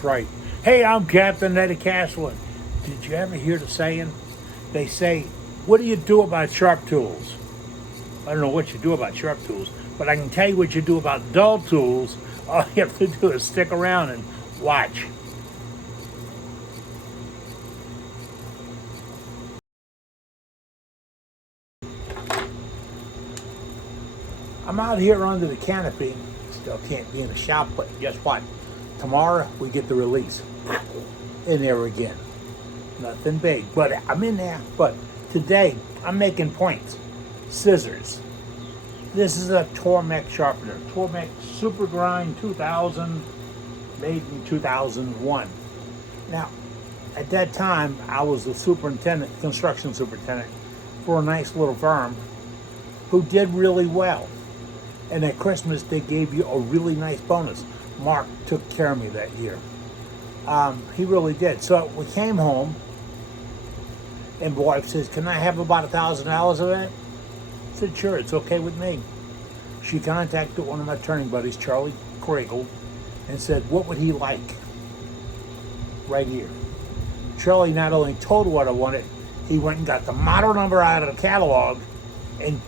That's right. Hey, I'm Captain Eddie Castle. Did you ever hear the saying? They say, what do you do about sharp tools? I don't know what you do about sharp tools, but I can tell you what you do about dull tools. All you have to do is stick around and watch. I'm out here under the canopy. Still can't be in the shop, but guess what? Tomorrow we get the release. In there again. Nothing big, but I'm in there. But today I'm making points. Scissors. This is a Tormek sharpener. Tormek Super Grind 2000, made in 2001. Now, at that time, I was the superintendent, construction superintendent, for a nice little firm who did really well. And at Christmas, they gave you a really nice bonus. Mark took care of me that year. He really did. So we came home, and my wife says, "Can I have about $1,000 of that?" I said, "Sure, it's okay with me." She contacted one of my turning buddies, Charlie Craigle, and said, "What would he like?" Right here. Charlie not only told her what I wanted, he went and got the model number out of the catalog and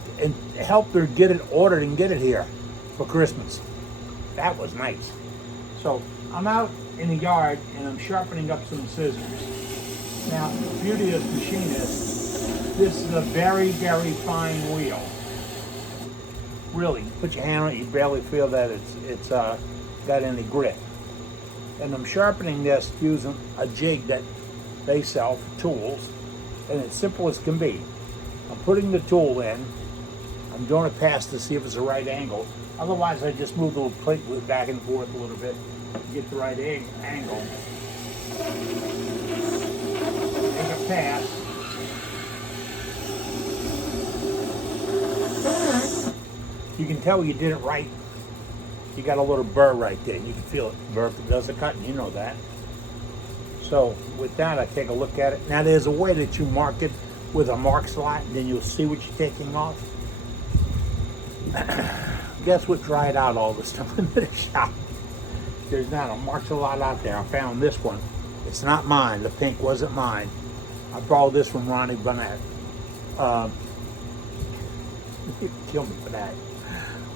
helped her get it ordered and get it here for Christmas. That was nice. So I'm out in the yard and I'm sharpening up some scissors. Now, the beauty of this machine is this is a very, very fine wheel. Really, put your hand on it, you barely feel that it's got any grit. And I'm sharpening this using a jig that they sell for tools, and it's simple as can be. I'm putting the tool in. I'm doing it past to see if it's the right angle. Otherwise, I just move the plate back and forth a little bit to get the right angle. Make a pass. You can tell you did it right. You got a little burr right there. You can feel it. Burr does the cutting. You know that. So with that, I take a look at it. Now, there's a way that you mark it with a mark slot, and then you'll see what you're taking off. Guess what dried out all this stuff in the shop? There's not a marks a lot out there. I found this one. It's not mine. The pink wasn't mine. I borrowed this from Ronnie Burnett. He'd kill me for that.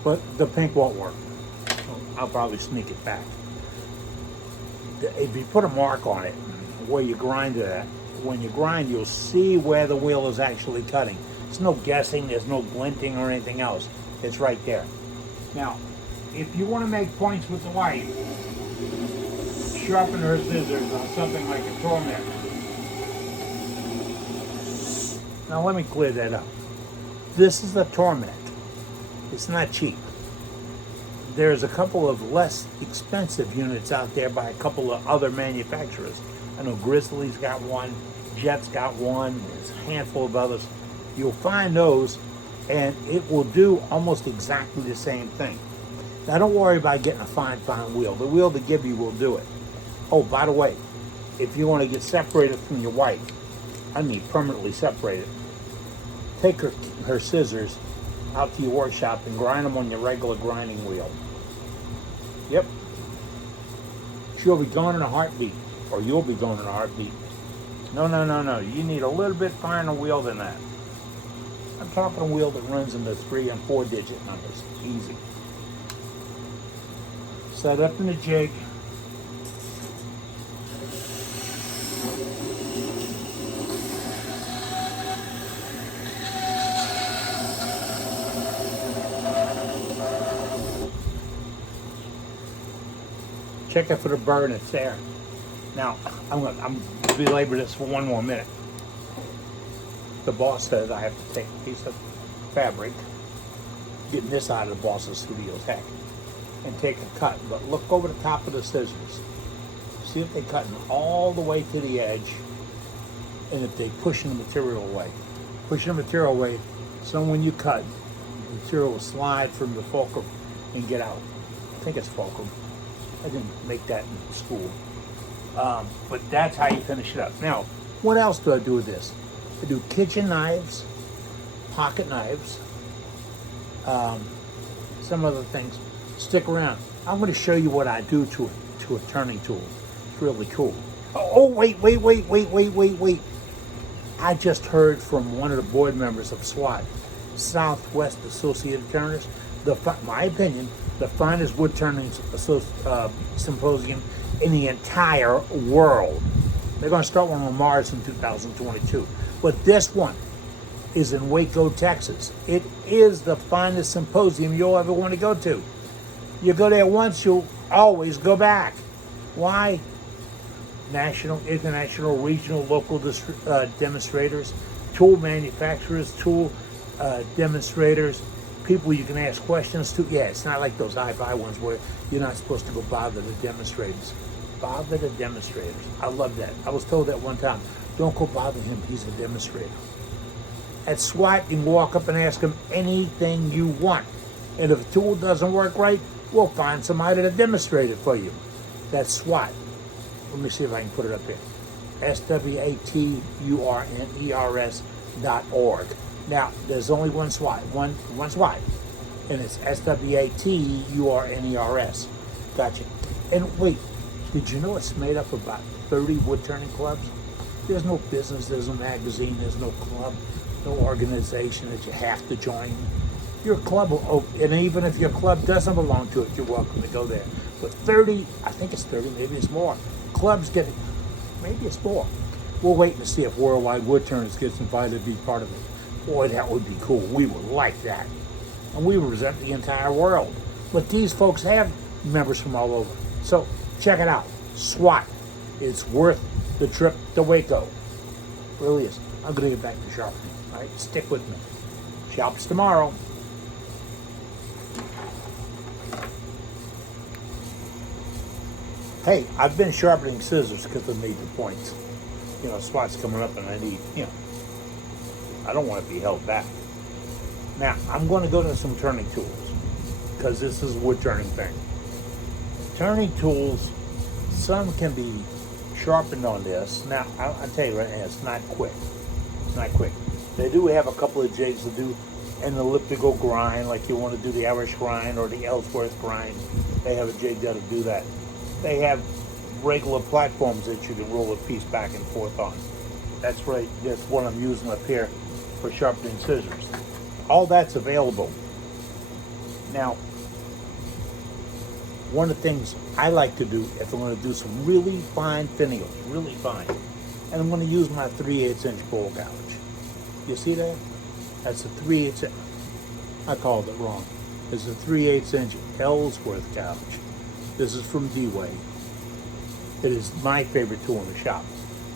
But the pink won't work. I'll probably sneak it back. If you put a mark on it, where you grind it at, when you grind, you'll see where the wheel is actually cutting. There's no guessing, there's no glinting or anything else. It's right there. Now, if you want to make points with the wife, sharpen her scissors on something like a Tormek. Now let me clear that up. This is a Tormek. It's not cheap. There's a couple of less expensive units out there by a couple of other manufacturers. I know Grizzly's got one, Jet's got one, there's a handful of others. You'll find those, and it will do almost exactly the same thing. Now, don't worry about getting a fine wheel. The wheel they give you will do it. Oh, by the way, if you want to get separated from your wife, I mean permanently separated, take her scissors out to your workshop and grind them on your regular grinding wheel. Yep. She'll be going in a heartbeat, or you'll be going in a heartbeat. No. You need a little bit finer wheel than that. I'm talking a wheel that runs in the 3 and 4 digit numbers. Easy. Set up in the jig. Check it for the burr, and it's there. Now, I'm belabor this for one more minute. The boss says I have to take a piece of fabric, getting this out of the boss's studio's heck, and take a cut. But look over the top of the scissors. See if they're cutting all the way to the edge, and if they're pushing the material away. Pushing the material away, so when you cut, the material will slide from the fulcrum and get out. I think it's fulcrum. I didn't make that in school. But that's how you finish it up. Now, what else do I do with this? I do kitchen knives, pocket knives, some other things. Stick around. I'm going to show you what I do to a turning tool. It's really cool. Wait. I just heard from one of the board members of SWAT, Southwest Associated Turners, my opinion, the finest wood turning symposium in the entire world. They're going to start one on Mars in 2022. But this one is in Waco, Texas. It is the finest symposium you'll ever want to go to. You go there once, you'll always go back. Why? National, international, regional, local demonstrators, tool manufacturers, tool demonstrators, people you can ask questions to. Yeah, it's not like those high-fi ones where you're not supposed to go bother the demonstrators. Bother the demonstrators. I love that. I was told that one time. Don't go bother him. He's a demonstrator. At SWAT, you can walk up and ask him anything you want. And if a tool doesn't work right, we'll find somebody to demonstrate it for you. That's SWAT. Let me see if I can put it up here. SWATURNERS.org. Now, there's only one SWAT, one SWAT, and it's SWATURNERS. Gotcha. And wait, did you know it's made up of about 30 wood turning clubs? There's no business, there's no magazine, there's no club, no organization that you have to join. Your club will open, and even if your club doesn't belong to it, you're welcome to go there. But 30, I think it's 30, maybe it's more. Clubs get it, maybe it's more. We'll wait and see if Worldwide Woodturners gets invited to be part of it. Boy, that would be cool. We would like that. And we represent the entire world. But these folks have members from all over. So check it out. SWAT. It's worth the trip to Waco. It really is. I'm going to get back to sharpening. All right, stick with me. Shops tomorrow. Hey, I've been sharpening scissors because I need the points. You know, SWAT's coming up and I need, I don't want to be held back. Now, I'm going to go to some turning tools because this is a wood turning thing. Turning tools, some can be sharpened on this. Now, I'll tell you right now, it's not quick. It's not quick. They do have a couple of jigs to do an elliptical grind, like you want to do the Irish grind or the Ellsworth grind. They have a jig that'll do that. They have regular platforms that you can roll a piece back and forth on. That's right. That's what I'm using up here for sharpening scissors. All that's available. Now, one of the things I like to do if I'm going to do some really fine finials, really fine, and I'm going to use my 3/8 inch bowl gouge. You see that? That's a 3/8 inch. I called it wrong. It's a 3/8 inch Ellsworth gouge. This is from D-Way. It is my favorite tool in the shop.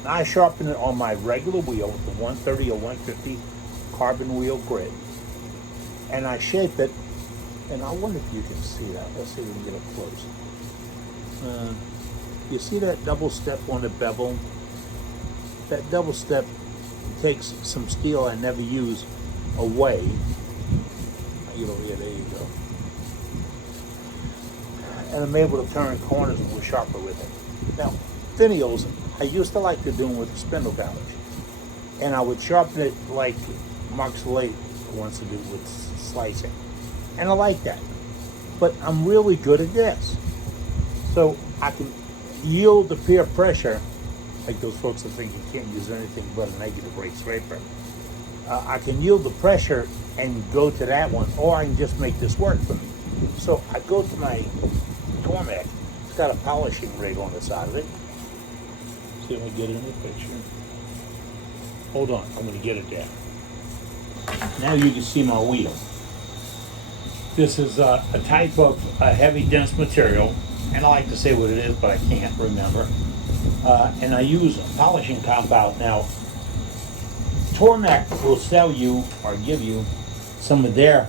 Now, I sharpen it on my regular wheel with the 130 or 150 carbon wheel grid. And I shape it, and I wonder if you can see that. Let's see if we can get up close. You see that double step on the bevel? That double step takes some steel I never use away. There you go. And I'm able to turn corners a little sharper with it. Now, finials, I used to like to do them with a spindle gouge. And I would sharpen it like Mark Slade wants to do with slicing. And I like that. But I'm really good at this. So I can yield the peer pressure, like those folks that think you can't use anything but a negative rate scraper. I can yield the pressure and go to that one, or I can just make this work for me. So I go to my Tormek. It's got a polishing rig on the side of it. See if I get it in the picture. Hold on, I'm going to get it there. Now you can see my wheel. This is a type of heavy, dense material, and I like to say what it is, but I can't remember. And I use a polishing compound. Now, Tormek will sell you or give you some of their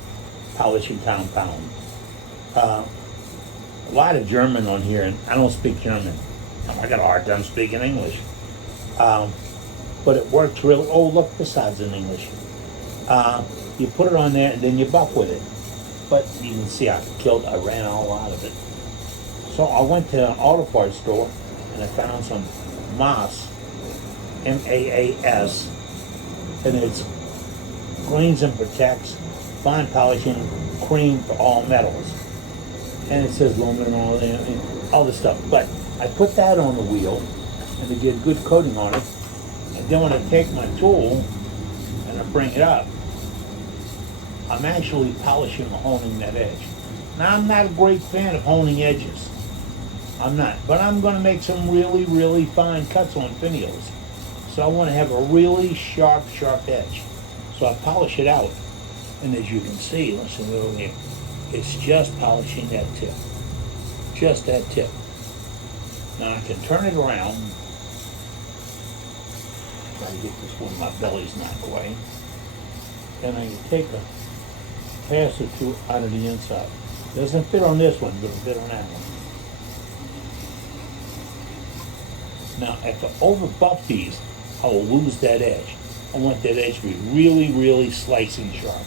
polishing compound. A lot of German on here, and I don't speak German. I got a hard time speaking English. But it works real. Oh, look, this side's in English. You put it on there, and then you buff with it. But you can see I ran all out of it. So I went to an auto parts store, and I found some Maas, M-A-A-S, and it's cleans and protects, fine polishing, cream for all metals. And it says aluminum, all this stuff. But I put that on the wheel and to get good coating on it. And then when I take my tool and I bring it up, I'm actually polishing and honing that edge. Now, I'm not a great fan of honing edges. I'm not. But I'm going to make some really, really fine cuts on finials. So I want to have a really sharp edge. So I polish it out. And as you can see, listen over here, it's just polishing that tip. Just that tip. Now I can turn it around. Try to get this one, my belly's not away. And I can take a pass or two out of the inside. Doesn't fit on this one, but it'll fit on that one. Now, if I over buff these, I will lose that edge. I want that edge to be really, really slicing sharp.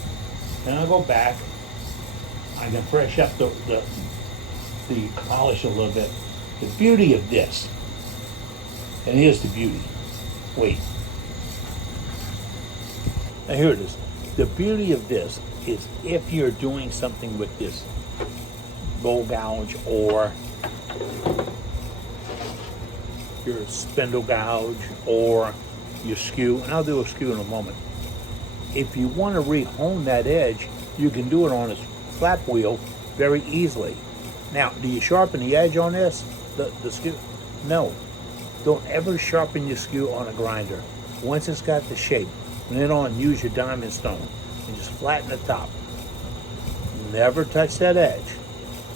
Then I'll go back. I can fresh up the polish a little bit. The beauty of this, and here's the beauty. Wait. Now here it is. The beauty of this is if you're doing something with this bowl gouge or your spindle gouge or your skew, and I'll do a skew in a moment. If you want to re-hone that edge, you can do it on a flap wheel very easily. Now, do you sharpen the edge on this, the skew? No. Don't ever sharpen your skew on a grinder. Once it's got the shape, from then on, use your diamond stone and just flatten the top. Never touch that edge.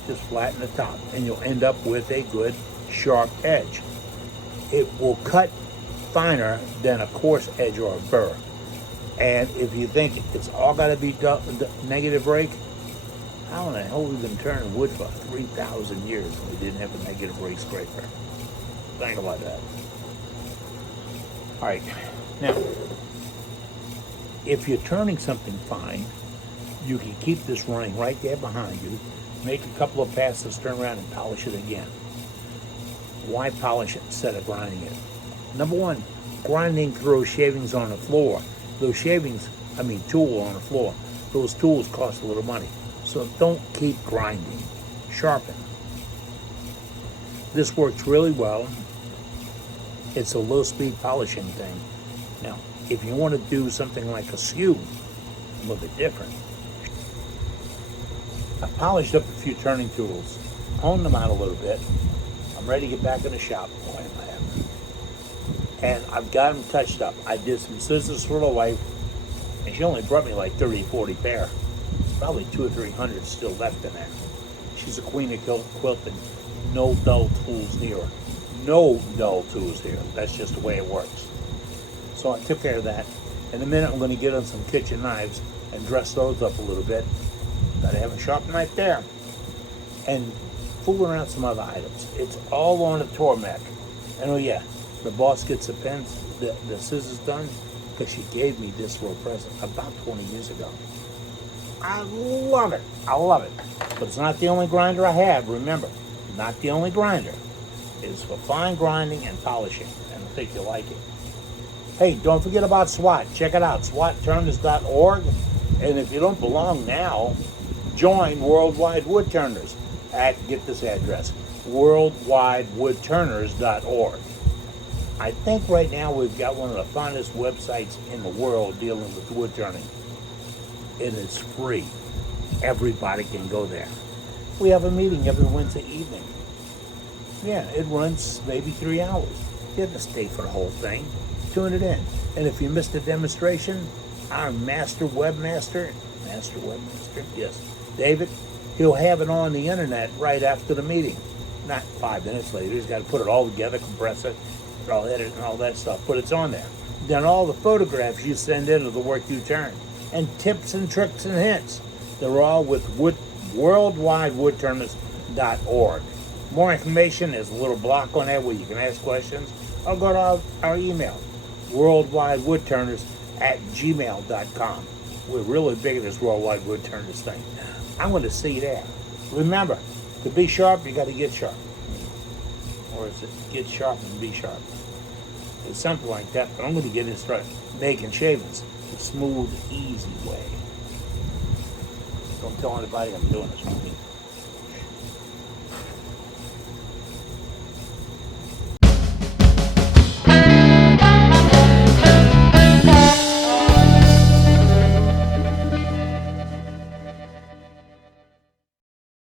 Just flatten the top, and you'll end up with a good, sharp edge. It will cut finer than a coarse edge or a burr. And if you think it's all got to be negative rake, how in the hell we've been turning wood for 3,000 years and we didn't have a negative rake scraper? Think about that. All right, now, if you're turning something fine, you can keep this running right there behind you, make a couple of passes, turn around and polish it again. Why polish it instead of grinding it? Number one, grinding throws shavings on the floor. Those shavings, tool on the floor, those tools cost a little money. So don't keep grinding. Sharpen. This works really well. It's a low-speed polishing thing. Now, if you want to do something like a skew, a little bit different. I've polished up a few turning tools, honed them out a little bit. I'm ready to get back in the shop. Boy, am I happy. And I've got them touched up. I did some scissors for the wife, and she only brought me like 30, 40 pair. Probably 200 or 300 still left in there. She's a queen of quilting. No dull tools here. No dull tools here. That's just the way it works. So I took care of that. In a minute, I'm going to get on some kitchen knives and dress those up a little bit. Got to have a sharp knife there. And fool around some other items. It's all on a Tormek. And oh yeah, the boss gets the pens, the scissors done, because she gave me this for a present about 20 years ago. I love it. I love it. But it's not the only grinder I have. Remember, not the only grinder. It's for fine grinding and polishing. And I think you'll like it. Hey, don't forget about SWAT. Check it out, swatturners.org. And if you don't belong now, join Worldwide Woodturners at, get this address, worldwidewoodturners.org. I think right now we've got one of the finest websites in the world dealing with wood turning. And it's free. Everybody can go there. We have a meeting every Wednesday evening. Yeah, it runs maybe 3 hours. You have to stay for the whole thing. Tune it in. And if you missed a demonstration, our master webmaster, yes, David, he'll have it on the internet right after the meeting. Not 5 minutes later. He's got to put it all together, compress it, all edit and all that stuff, but it's on there. Then all the photographs you send in of the work you turn, and tips and tricks and hints, they're all with worldwidewoodturners.org. More information, there's a little block on there where you can ask questions, or go to our email, worldwidewoodturners@gmail.com. We're really big at this Worldwide Woodturners thing. I'm going to see you there. Remember, to be sharp, you got to get sharp. Or is it get sharp and be sharp? It's something like that, but I'm going to get into making shavings the smooth, easy way. Don't tell anybody I'm doing this with me.